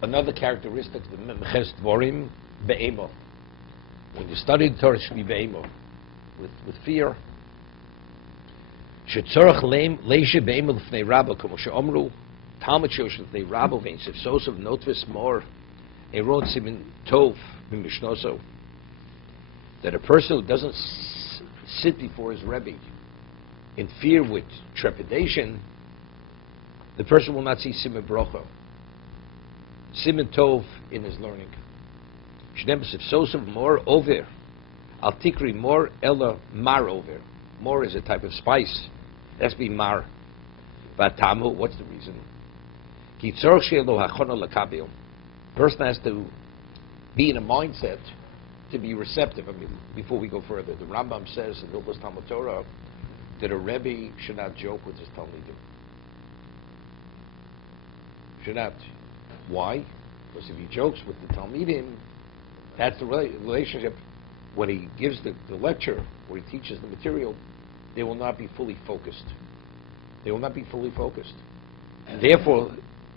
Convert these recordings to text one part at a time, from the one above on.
Another characteristic, the Meches Dvorim Be'emo. When you study the Torah, it should be Be'emo, with fear. Shetzorach leishe Be'emo l'fnei Rabba, como she'omru, Talmud shosh l'fnei Rabba, ve'in sefsosov notvis mor, erod simin tov, b'mishnoso, that a person who doesn't sit before his Rebbe in fear with trepidation, the person will not see simin brocha, simin tov in his learning. Shnem sefsosov mor over, al tikri mor ella mar over. Mor is a type of spice. It has to be mar. Vatamu, what's the reason? Ki tzorch she'elo hachona l'kabil. Person has to be in a mindset to be receptive. I mean, before we go further, the Rambam says in Hilchos Talmud Torah that a Rebbe should not joke with his Talmidim. Should not. Why? Because if he jokes with the Talmidim, that's the relationship. When he gives the lecture, where he teaches the material, they will not be fully focused. They will not be fully focused. And therefore,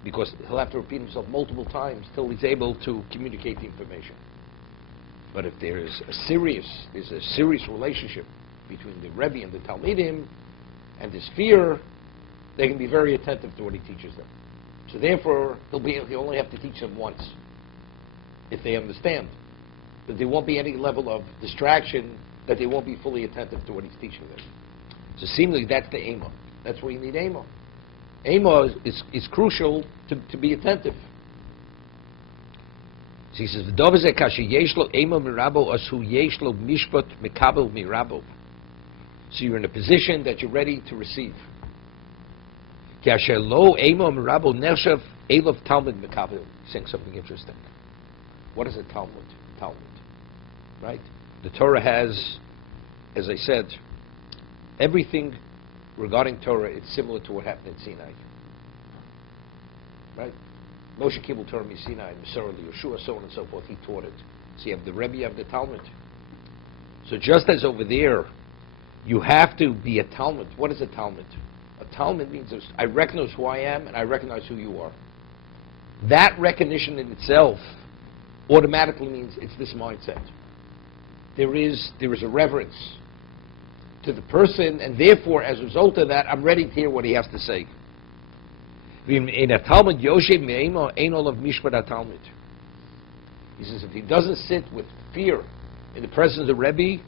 because he'll have to repeat himself multiple times till he's able to communicate the information. But if there's a serious relationship between the Rebbe and the Talmidim, and this fear, they can be very attentive to what he teaches them. So therefore, he'll only have to teach them once, if they understand. But there won't be any level of distraction that they won't be fully attentive to what he's teaching them. So seemingly that's the Ema. That's where you need Ema. Ema is crucial to be attentive. So he says, "V'dov kashi yeshlo Ema mirabo asu yeshlo mishpat mikabel mirabo." So you're in a position that you're ready to receive. Kasher lo Ema mirabo nershav elav Talmud mikabel. Saying something interesting. What is a Talmud? Talmud, right? The Torah has, as I said, everything regarding Torah. It's similar to what happened in Sinai, right? Moshe Kibbutz Torah in Sinai, Masorah Yeshua, so on and so forth. He taught it. So you have the Rebbe, you have the Talmud. So just as over there, you have to be a Talmud. What is a Talmud? A Talmud means I recognize who I am and I recognize who you are. That recognition in itself automatically means it's this mindset. There is a reverence to the person, and therefore, as a result of that, I'm ready to hear what he has to say. In a Talmud, Yoshev me'ema ein olav mishpat Talmud. He says if he doesn't sit with fear in the presence of the Rebbe,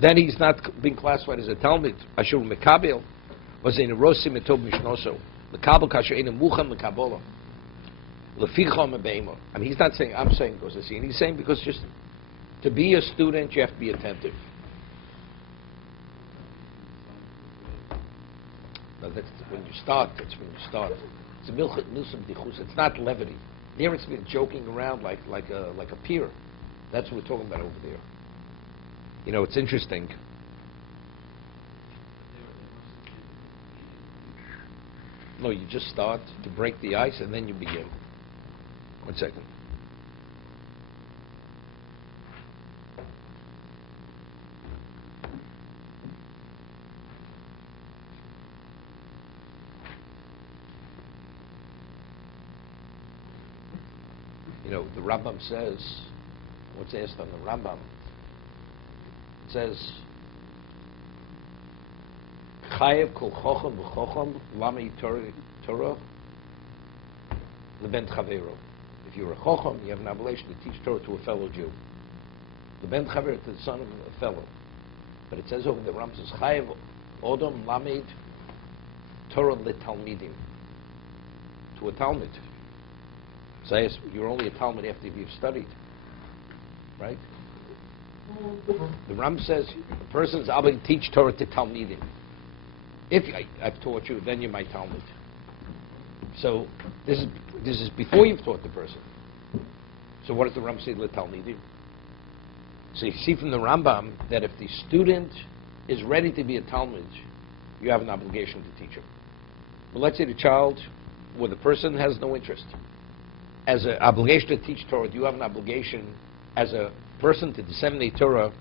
then he's not being classified as a Talmud. Asher mekabel was in a rosim etov mishnoso. Mekabel kasher ein muchan mekabola. Leficha mebeima. I mean, he's not saying I'm saying because I see, and he's saying because just to be a student, you have to be attentive. Now that's when you start. That's when you start. It's a milchut nusam dichus. It's not levity. There it's been joking around like a peer. That's what we're talking about over there. You know, it's interesting. No, you just start to break the ice and then you begin. 1 second. You know, the Rambam says, what's asked on the Rambam, it says, Chayev kol chocham v'chocham lamei Torah leben chavero. If you're a chocham, you have an obligation to teach Torah to a fellow Jew. Leben chaver, to the son of a fellow. But it says over the Rambam says Chayev odom lamed Torah letalmidim, to a Talmud. So you're only a Talmud after you've studied, right? The Ram says a person is obligated to teach Torah to Talmidim. If I've taught you, then you're my Talmud. So this is before you've taught the person. So what does the Ram say to Talmidim? So you see from the Rambam that if the student is ready to be a Talmud, you have an obligation to teach him. But let's say the child or the person has no interest. As an obligation to teach Torah, you have an obligation as a person to disseminate Torah,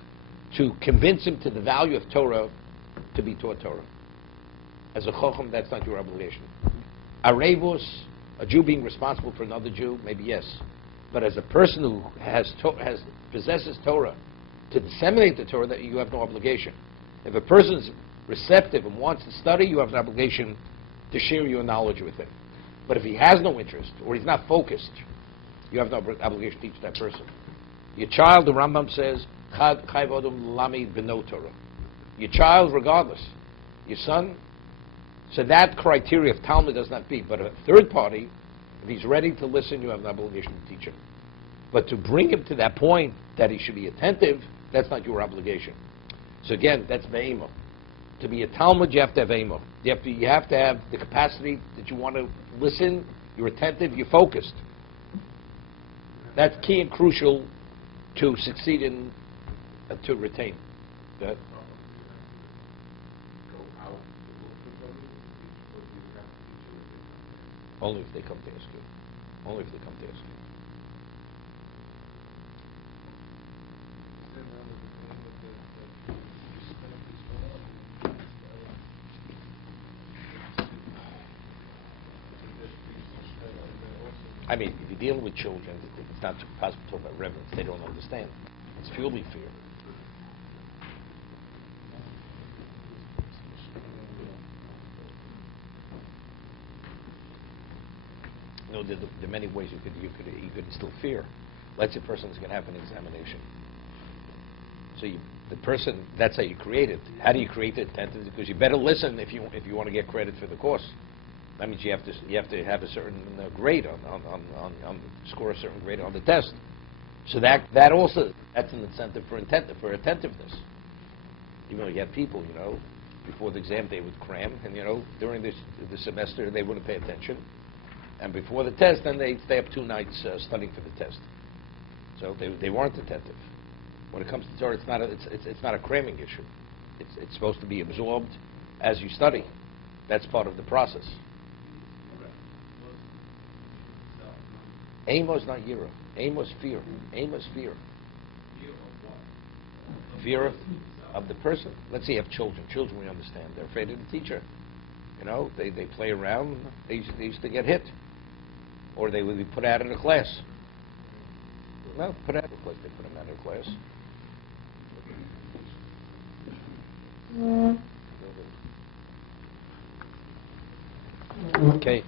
to convince him to the value of Torah, to be taught Torah. As a Chochem, that's not your obligation. Arevus, A Jew being responsible for another Jew, maybe yes. But as a person who possesses Torah, to disseminate the Torah, that you have no obligation. If a person is receptive and wants to study, you have an obligation to share your knowledge with him. But if he has no interest, or he's not focused, you have no obligation to teach that person. Your child, the Rambam says, Chad chayv odom lamid b'no Torah. Your child, regardless. Your son. So that criteria of Talmud does not be. But a third party, if he's ready to listen, you have an obligation to teach him. But to bring him to that point that he should be attentive, that's not your obligation. So again, that's ve'emo. To be a Talmud, you have to have ve'emo. You have to have the capacity that you want to listen, you're attentive, you're focused. That's key and crucial to succeed in, to retain. Go ahead. Only if they come to ask you. Only if they come to ask you. I mean, if you're dealing with children, it's not possible to talk about reverence. They don't understand. It's purely fear. You know, there are many ways you could instill fear. Let's say a person is going to have an examination. So the person, that's how you create it. How do you create it? Because you better listen if you want to get credit for the course. That means you have to have a certain grade on score a certain grade on the test. So that also, that's an incentive for attentiveness. You have people, before the exam they would cram, and during the semester they wouldn't pay attention, and before the test then they'd stay up 2 nights studying for the test. So they weren't attentive. When it comes to Torah, it's not a cramming issue. It's supposed to be absorbed as you study. That's part of the process. Amo is not yira. Amo is fear. Amo is fear. Fear of the person. Let's say you have children. Children, we understand. They're afraid of the teacher. They play around. They used to get hit. Or they would be put out of the class. No, put out of the class. They put them out of the class. Okay.